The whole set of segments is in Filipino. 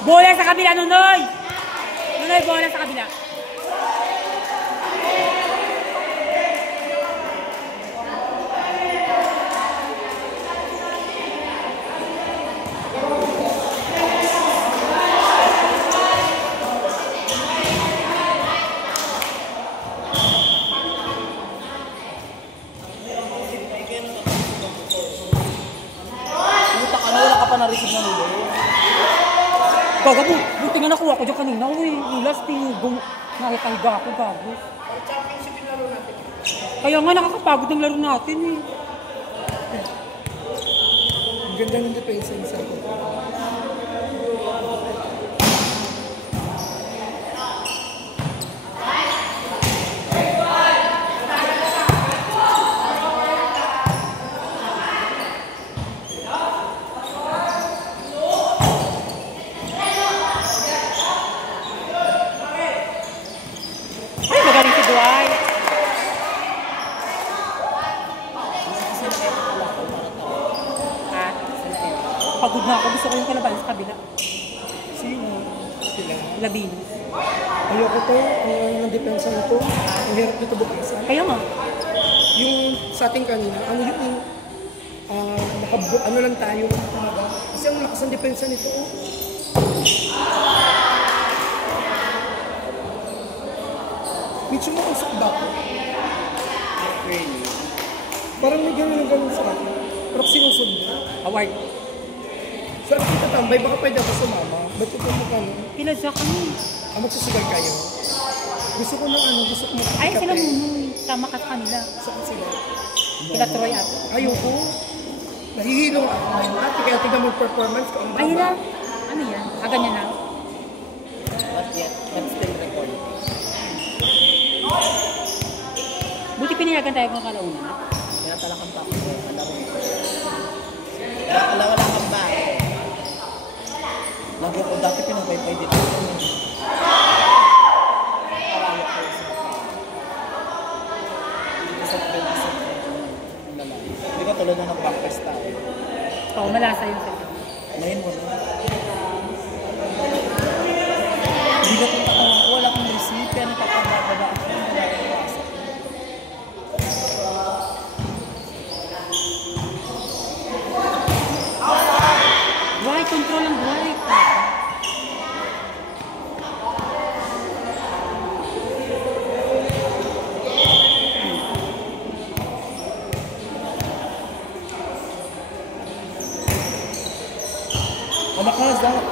Bola sa kabila, Nunoy! Nunoy, bola sa kabila. Puta ka na, wala ka pa na-receive na nilo. Gago, buti nga nakuha ko dyan kanina. Uy, last tinugong nakikahiga ako, gago. Kaya nga nakakapagod ang laro natin eh. Ang ganda ng depensa sa ako. Pagod na ako. Gusto ko yung kalaban sa kabila. Sino? Sila? Labino. Ayoko to. Ang depensa nito. Ang hirap nito bukasan. Kaya nga. Yung sa ating kanina, ano yung ano lang tayo. Kasi ang lakas ng depensa nito. Medyo mo usok ba ko? Parang may gano'n sa akin. Pero sinusunod. Award. Saan kita tambay? Baka pwede ako sumama. Ba't ito mo ka no? Piladya kami. Magsisigal kayo? Gusto ko ng ano, gusto ko magkakape. Ay, sila Nunoy. Tama ka sa kanila. Saan sila? Sila Troy at. Ayoko. Nahihilong ako. Ate, kaya tignan mo performance ko. Ay, na. Ano yan? Ganyan na. Not yet. But still recording. Buti pinayagan tayo kung kalauna. Kaya talagang pa ako. Alawa lang ang ba? Lagi ko dati pinapaypay dito. Arayo ko sa hindi ka tulad na nag-backfest tayo. Oo, malasa yun sa'yo. Ngayon mo na. Hindi ka kung tatawan ko, wala kong receipt. Kaya nagpapababa ako. Why? Control ang buhay. Mamakas dapat.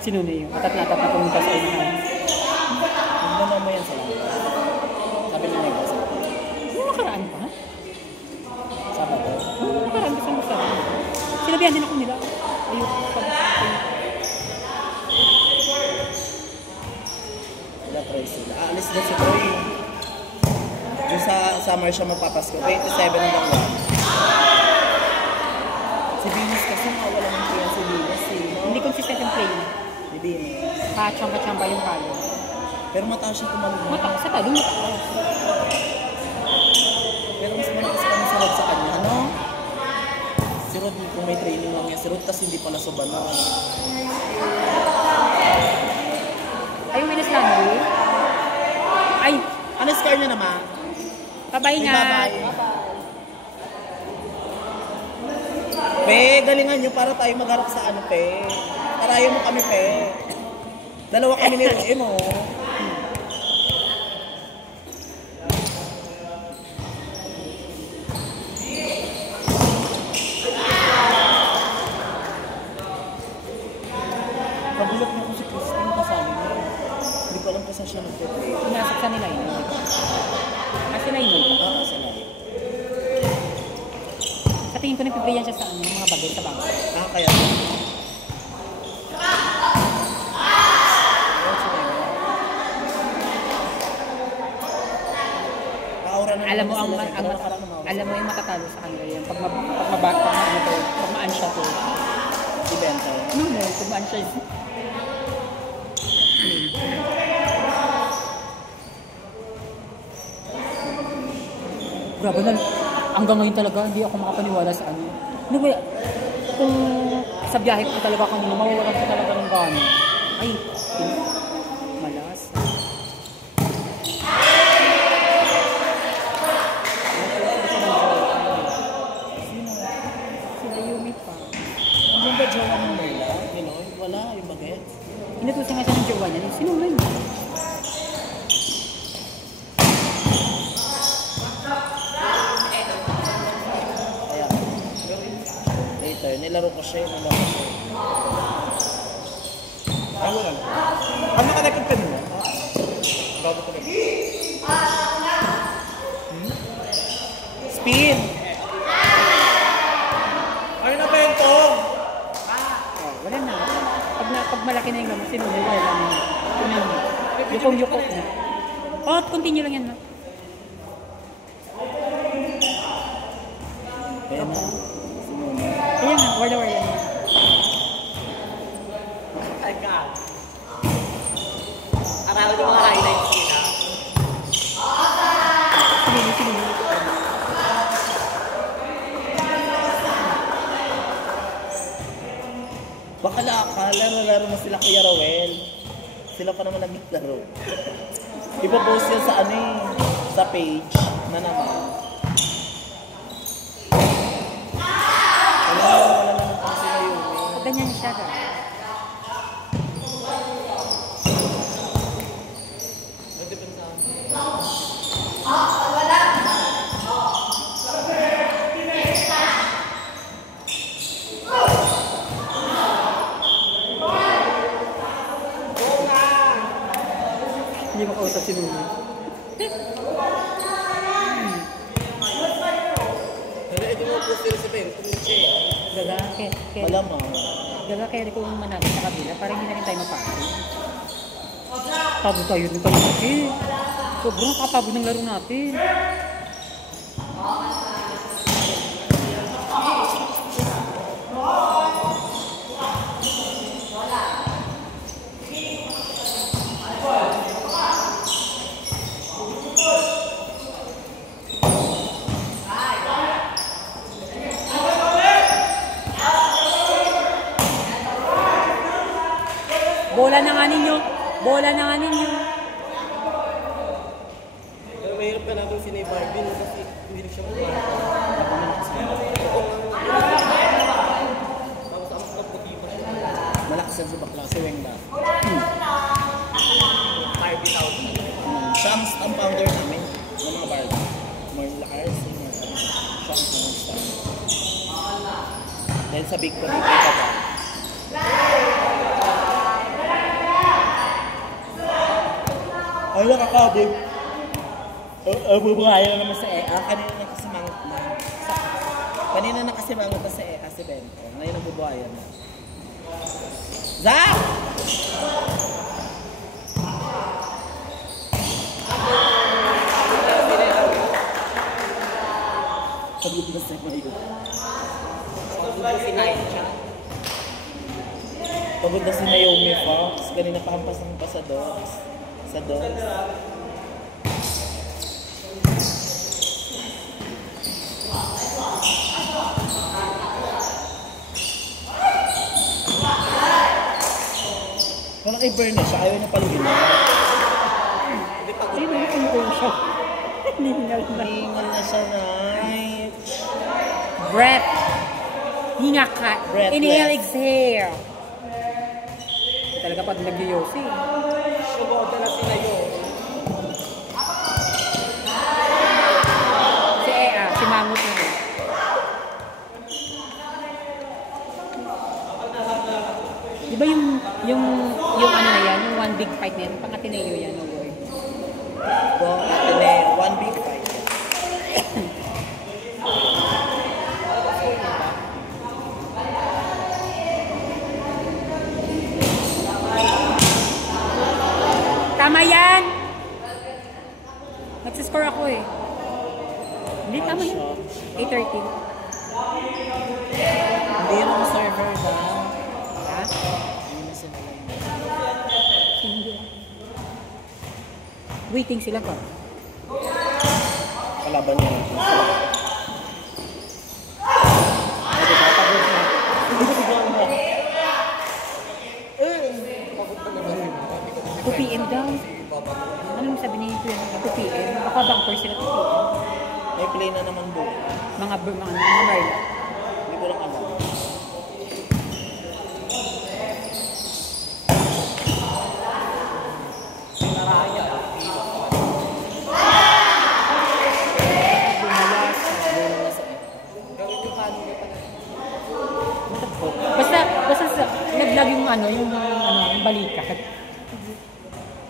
Sino na yun? Atat na pumunta sa inahan. Hindi mo yan sa lang. Sabi niya yung kasi. Ano nakaraan pa? Sabado. Oo, nakaraan pa sa masarap. Sinabihan din ako nila. Ayoko pa. Wala Troy sila. Aalis na si Troy. Diyo sa summer siya magpapasko. 27 hanggang 1. Si Venus kasi wala ng play si Venus. Hindi consistent yung play. Hindi. Kachamba-chamba yung palo. Pero mataas siya tumalong. Mataas sa talong, mataas. Pero mas malakas pa na si Rod sa kanya, ano? Si Rod, kung may training lang niya, si Rod kasi hindi pala subanon. Ay, yung Venus Landry? Ay, Ano score niya naman? bye-bye nga. Bye-bye. Pe, galingan nyo para tayo magharap sa ano, Pe. Tarayan mo kami, Pe. Dalawa kami ni Roe mo. Nagulat niya ko si Christine kasali niya. Hindi ko alam kung saan siya nagtete. Pinasok sa nila yun. Kasi na yun. Sa live. Sa tingin ko nagpiprayan siya sa ano, mga bagay sa bangko. Kaya. Alam mo alam mo yung matatalo sa kanila yan. Pag maan siya to. Si Bento. No, pag maan siya. Grabe na. Hanggang ngayon talaga, hindi ako makapaniwala sa ano. Ano ba, kung sa biyahe ko talaga kanina, mawawalan ko talaga ng gana. Ay, malas. Sila Yumi pa. Anong ba jowa mo nila? Pinoy? Wala, yung baget. Inutusan nga siya ng jowa niya. Sino ba yun? Nilaro ko siya. Ay, wala. Ano nakadakit ka nila? Bago ko lang. Spin! Ay, nabentong! Wala na. Pag malaki na yung gamot, sinunod, wala na. Yukong-yukok na. Oh, continue lang yan, no? Ayan na. Ayan nga, wala yan. Ay, God. Araw yung mga highlights nila. Sinunod. Baka laro na sila Kuya Rowel. Sila pa naman naglaro. Ipapost yan sa ano eh, sa page na naman. Wala naman kung sila yun eh. Ganyan siya ka. Hindi makausap si Nuni. Pero ito mo po sila si Ben, kumuche. Wala mo. Kaya ko manalo sa kabila para hindi na rin tayo mapagod. Pagod tayo din palagi. Sobrang kapagod ng laro natin. Bola na nga ninyo. Pero mahirap ka natin si Ney Barbie kasi hindi na siya mukha. Malakas yan sa bakla, si Wengda. Barbie tawag. Siya ang founder namin ng mga Barbie. Marla Cars, siya ang founder. Dahil sa Big Bang, ka ba? Ay, nakakabig. Bubuhayan na naman sa EA. Kanina nakasimangot na sa EA si Bento. Ngayon nabubuhayan na. Zach! Pagod na sa mayo. Pagod na si Naija. Pagod na si Naomi Fox. Kanina pa hampasan pa sa dogs. Sa dogs. Parang kay Bern na siya. Ayaw niya paligid na. Hindi na kumukuha siya. Hiningal na. Hingal na siya na. Breath. Hinga ka. Breathless. Inhale, exhale. Talaga pag nag-yosi. Suboda na sila yun. Si Ea, si Mangot na rin. Di ba yung ano na yan, yung one big fight na yan, pang Ateneo yan, no word. Well, Ateneo, one big fight. Tama yan! Nagsiscore ako eh. Hindi, tama yan. 8:30. Hindi yun ang server ba? Ha? Hindi na sila lang. Hindi. Waiting sila pa. Kalaban niya. Ay, diba? Pagod na. Hindi ko bigyan mo. 2 PM daw. Ano sabi ni Kuya? 2 PM? Baka bangker sila 2 PM. May play na naman doon. Mga Merla. Hindi ko lang alam. Basta naglag yung yung balikat.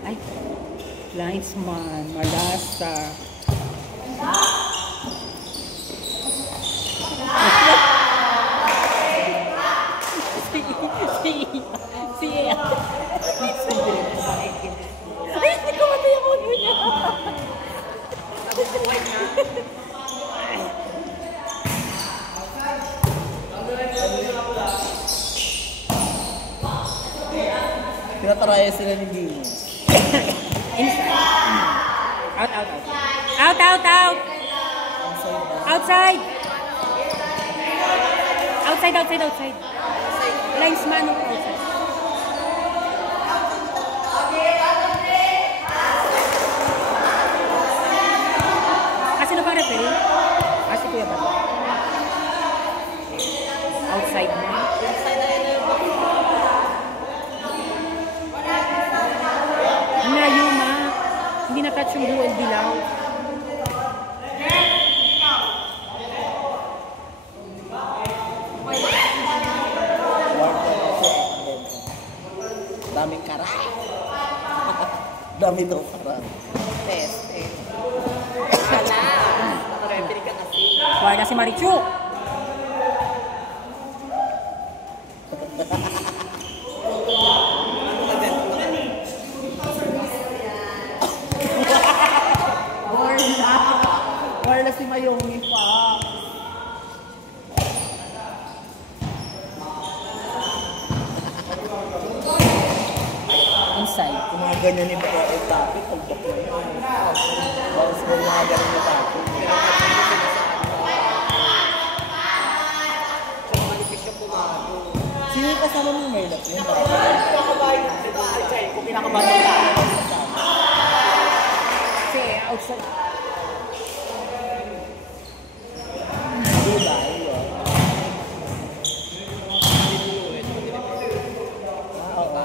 Ay, linesman, malasa. Si ay, hindi ko matay ako niya. Tinataraya sila ni Dino. Inside. Out. Out. Outside. Linesman outside. Sino bang referee? Si Kuya ba? Outside na. Layo ma. Hindi na-touch yung blue and dilaw. Daming karat. Dami daw karat. Test. Referee ka kasi. Wala na si Marichu. Wala si Mayomi pa. Inside. Kung mga ganyan ni Baka ay topic, pagdok na yun. Bawas mo mga ganyan na topic. Sino yung kasama mong Merlot? Yung ba? Kung pinakabahan ng tayo. Kasi outside. Diba? Ayun. Oo.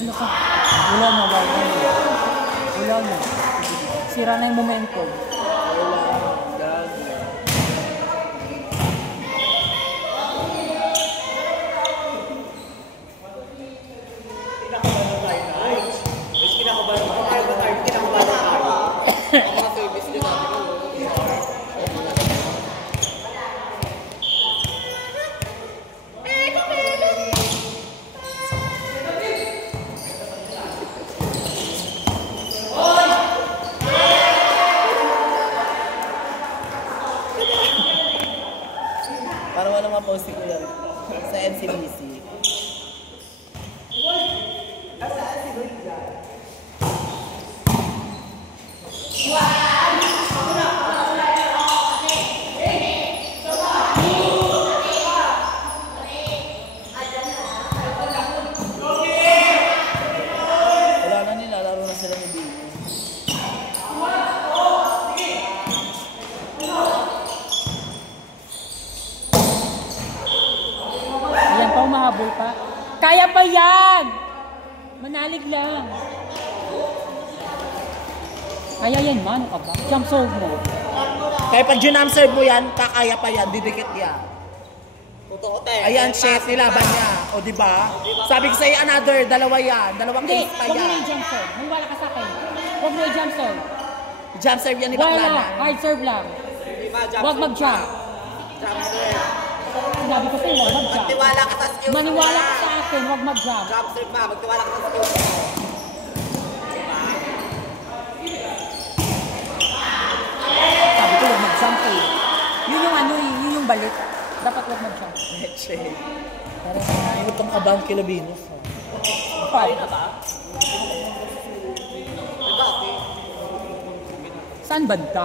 Ano ka? Wala na. Sira na yung momentum. si Lizzy. Wala na, nilalaro na sila ni Baby. Ayan pa, umahabol pa. Kaya pa yan! Manalig lang. Kaya yan, man. Ano ka ba? Jump serve mo. Kaya pag jump serve mo yan, kakaya pa yan, didikit yan. Ayan, chef, nilaban niya. O, diba? Sabi ko sa'yo, another, dalawa yan. Dalawang Hindi, case pa huwag mo yan. na yung jump serve. Maniwala ka sa akin. Huwag mo yung jump serve. Jump serve yan ni Wala, Baklanan. hard serve lang. Huwag mag-jump. Sinabi ko sa'yo, huwag mag-jump. Magtiwala ka sa skills. Maniwala ka sa akin, huwag mag-jump. Jump serve ma, magtiwala ka sa skills mo. Sabi ko, huwag mag-jump eh. Yun yung ano eh, yun yung balik. Dapat huwag mag-jump. Leche. Hindi pang kabahan kila Venus. Paano na ba? Saan banda?